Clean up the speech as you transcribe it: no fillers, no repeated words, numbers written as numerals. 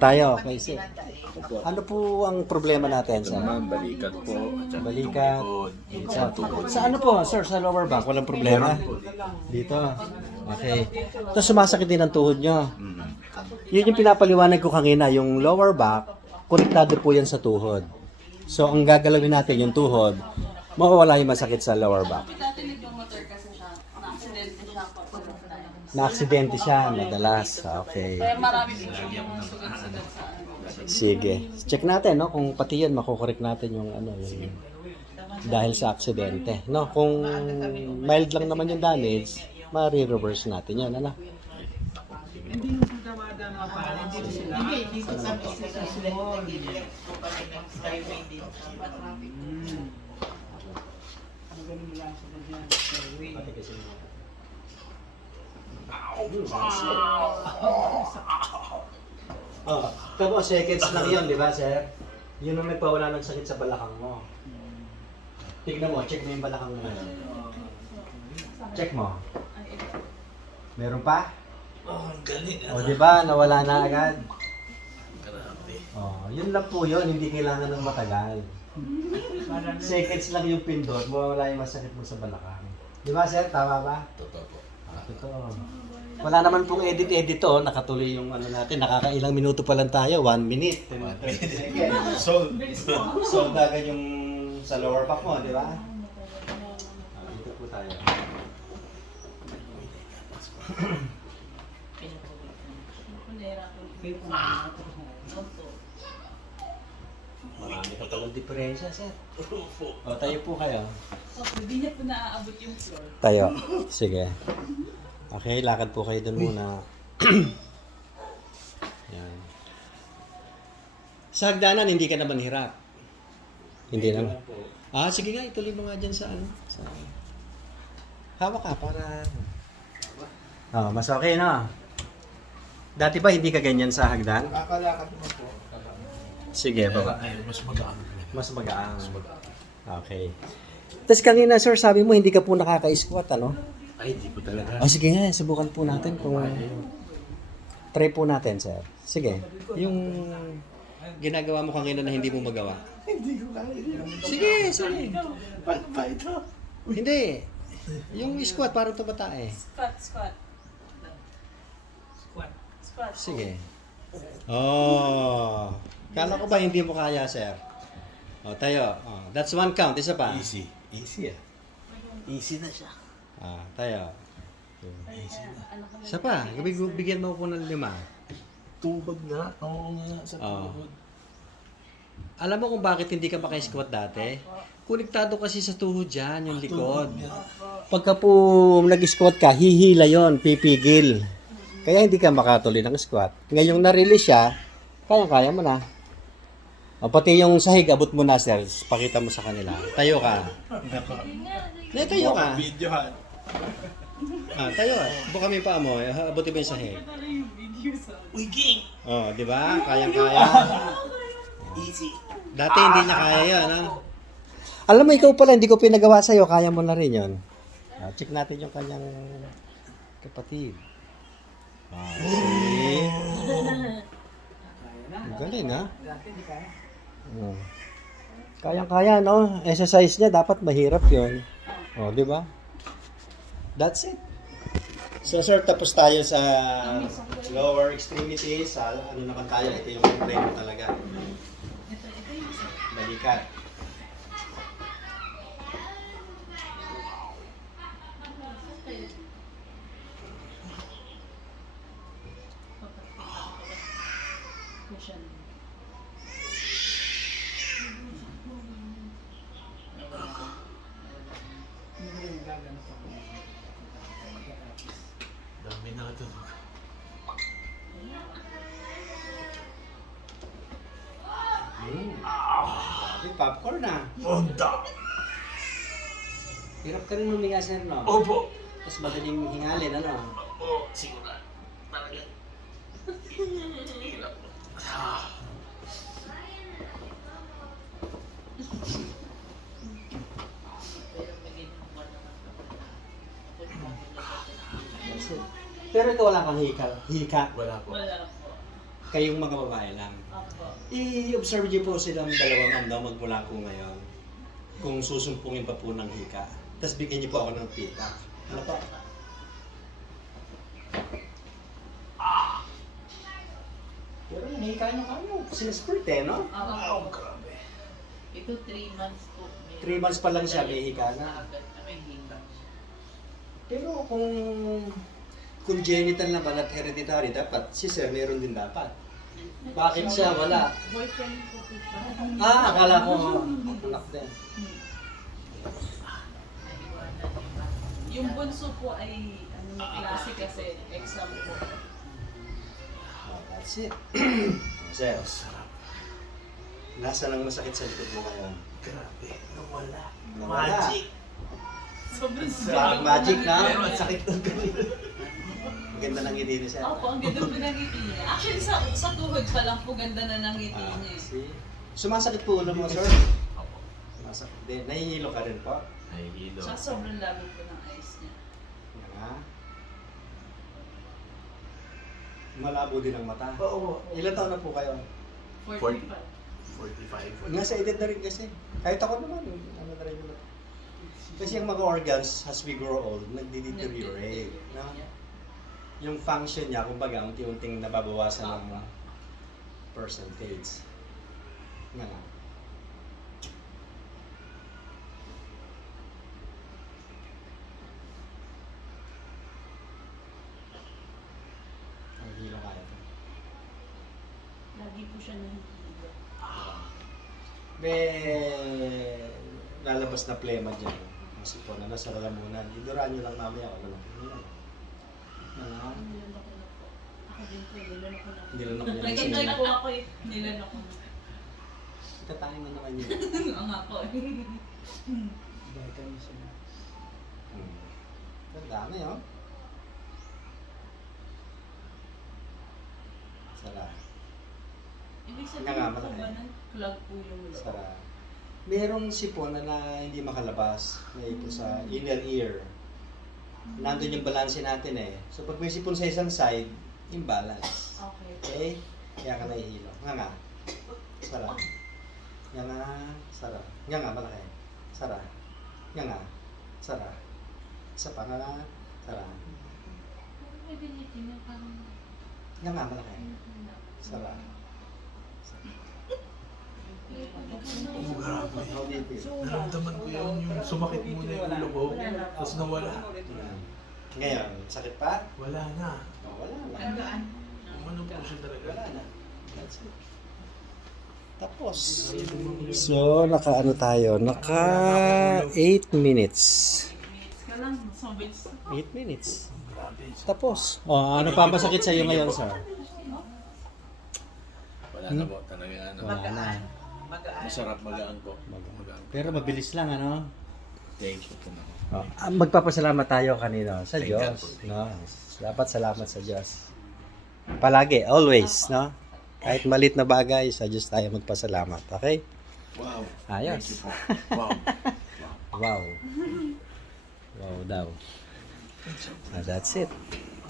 Tayo, okay, sir. Ano po ang problema natin, sir? Balikat po. Balikat. Sa ano po, sir? Sa lower back, walang problema? Dito. Okay. Tapos sumasakit din ang tuhod nyo. Yun yung pinapaliwanag ko kanina, yung lower back, konektado po yan sa tuhod. So, ang gagalawin natin yung tuhod, mawawala yung masakit sa lower back. Tatilig yung motor kasi siya, na-accidente siya pag Na-aksidente siya, madalas. Okay. Kaya marami din siya mga sugat-sugat sa ano. Sige. Check natin, no? Kung pati yun, makukorek natin yung ano, yung dahil sa aksidente. No? Kung mild lang naman yung damage, ma-reverse natin yan, ano? Hindi mo sila madama pa. Hindi ko sabi sa small. Ang ganun lang sila dyan. Skyway. Oh, kamo seconds lang yun, di ba, sir? Yun ang nagpawala ng sakit sa balakang mo. Tignan mo, check mo yung balakang mo ngayon. Check mo. Meron pa? Oh, ang galing. O, di ba? Nawala na agad. Grabe. Oh, yun lang po yun, hindi kailangan ng matagal. Seconds lang yung pindot, mawawala yung masakit mo sa balakang. Di ba, sir? Tama ba? Totoo po. Totoo. Wala naman pong edit-edit to, nakatuloy yung ano natin, nakakailang minuto pa lang tayo, 1 minute. 10 seconds. So, agad yung sa lower back mo, di ba? Dito po tayo. Marami ka palang diferensya, sir. O, tayo po kayo. Hindi niya po naaabot yung floor. Tayo. Sige. Okay, lakad po kayo dun muna. Yan. Sa hagdanan, hindi ka naman hirap. Hindi naman. Ah, sige nga, ituloy mo nga dyan sa ano. Sa... Hawak ka para... Oh, mas okay na. Dati ba hindi ka ganyan sa hagdan? Kakalakad mo po. Sige, baba. Ay, mas magaan. Mas magaang. Okay. Tapos kanina, sir, sabi mo hindi ka po nakaka-squat, ano? Ay, di po talaga. Ah, sige nga, subukan po natin kung... Try po natin, sir. Sige. Yung ginagawa mo kanina na hindi mo magawa. Hindi ko kaya. Sige, sige. Paano pa ito? Hindi. Yung squat, parang tumata eh. Squat, squat. Squat. Squat. Sige. Oh. Kala ko ba hindi mo kaya, sir? Oh, tayo. Oh, that's one count. Isa pa. Easy. Easy ah. Easy na siya. Ah, tayo. Easy na. Isa pa. Bigyan mo ko ng 5. Tubag na. Oo nga, sa Oo. tubag. Alam mo kung bakit hindi ka maka-squat dati? Konektado kasi sa tuhod dyan, yung likod. Pagka po nag-squat ka, hihila yon, pipigil. Kaya hindi ka makatuloy ng squat. Ngayong na-release siya, kaya-kaya mo na. O, pati yung sahig, abot mo na, sir. Pakita mo sa kanila. Tayo ka. Hindi, tayo ka. Video ha. Ah, tayo ka. Buka mo yung paa mo. Abutin mo yung sahig. Wiging! Oh, di ba? Kayang-kaya. Easy. Dati hindi niya kaya yun, ha? Alam mo, ikaw pala, hindi ko pinagawa sa'yo. Kaya mo na rin yun. Ah, check natin yung kanyang kapatid. Ah, see? Ang galing, ha? Dati hindi kaya. Oh. Kayang-kaya, no? Exercise niya, dapat mahirap yun. Oh, di ba? That's it. So, sir, tapos tayo sa lower extremities. Sa ano naman tayo, ito yung problema talaga. Balikat. Cushion. Hindi ko yung gagano pa. Dami na ito. Grabe, popcorn na. Onda! Hirap ka rin huminga, sir, no? Opo! Tapos madaling hingalin, ano? Oo, siguro. Talaga. Hirap. Ah. Pero ikaw wala kang hika. Wala po. Wala po. Kayong mga babae lang. Opo. I-observe niyo po silang dalawang magmula po ngayon. Kung susumpungin pa po ng hika. Tapos bigyan niyo po ako ng pita. Ano pa? Pero nahika niyo kayo. Sinispert eh, no? Opo. Grabe. Ito 3 months po. 3 months pa lang siya, may hika na. Agad na may hika. Pero kung congenital na ba at hereditary, dapat si sir meron din dapat. Bakit siya wala? Boyfriend ko po siya. Akala ko anak din. Yung bunso po ay klase kasi exam po. That's it. Sir, nasa lang masakit sa likod mo ngayon? Grabe. Nawala. Nawala. Magic. Sobrang Black magic na? Pero ang sakit ng ganito. Maganda ng ngiti ni sir. Opo, ang ganda po ng ngiti niya. Actually, sa tuhod pa lang po ganda na ng ngiti niya. See? Sumasakit po ulo mo, sir? Opo. Sumasakit din. Nahihilo ka rin po? Ay, hilo. Tsaka sobrang labo po ng eyes niya. Yan ha? Malabo din ang mata. Oo. Ilan taon na po kayo? 45. 45. Nasa edad na rin kasi. Kahit ako naman, ano na rin yun. Kasi yung mga organs, as we grow old, nagdi-deteriorate. No? Yung function niya, kumbaga, unti-unting nababawasan ng percentage. Nga nga. Ang hilo kaya ito. Lagi po siya nahihiga. Lalabas na plema dyan. Ang sipon na nasa lalamunan. Iduraan nyo lang mamaya. Ano lang. Nilan ako na po. Ako din po, nilan ako na po. Nilan ako na. Nag-enjoy po ako eh. Nilan ako na. Itatangin mo naman yun. Oo nga po. Vitamin C. Ganda na yun. Sara. Ibig Nga sabihin nga, po malaki. ba ng clog po yung loob? Sara. Merong sipon na hindi makalabas. May ipon sa inner ear. Nandun yung balanse natin eh. So pag may sipon sa isang side, imbalance. Okay. Okay? Kaya ka nahihilo. Nga nga. Sara. Nga nga. Sara. Nga nga, malaki. Sara. Nga nga. Sara. Isa pa nga nga. Sara. Pwede nitin yung parang... Nga nga, malaki. Sara. Oo, grabe. How do you feel? Naramdaman ko yun, yung sumakit muna yung ulo ko, tapos nawala. Ngayon, sakit pa? Wala na. Oh, wala na. Hanggaan. Umano po siya talaga. Wala na. That's it. Tapos. So, naka-ano tayo? Naka 8 minutes. Minutes ka lang. So, bilis. 8 minutes. Grabe. Tapos. Oh, ano pa masakit sa iyo ngayon, sir? Wala na po, talaga ano. Wala na. Magaan. Masarap magaan po. Magaan. Pero mabilis lang, ano? Thank you po na. Magpapasalamat tayo kanino sa Thank Diyos, God. no? Dapat salamat sa Diyos. Palagi, always, no? Kahit malit na bagay, sa Diyos tayo magpasalamat, okay? Wow. Ayos. Thank you po. Wow. Wow. Wow daw. That's it.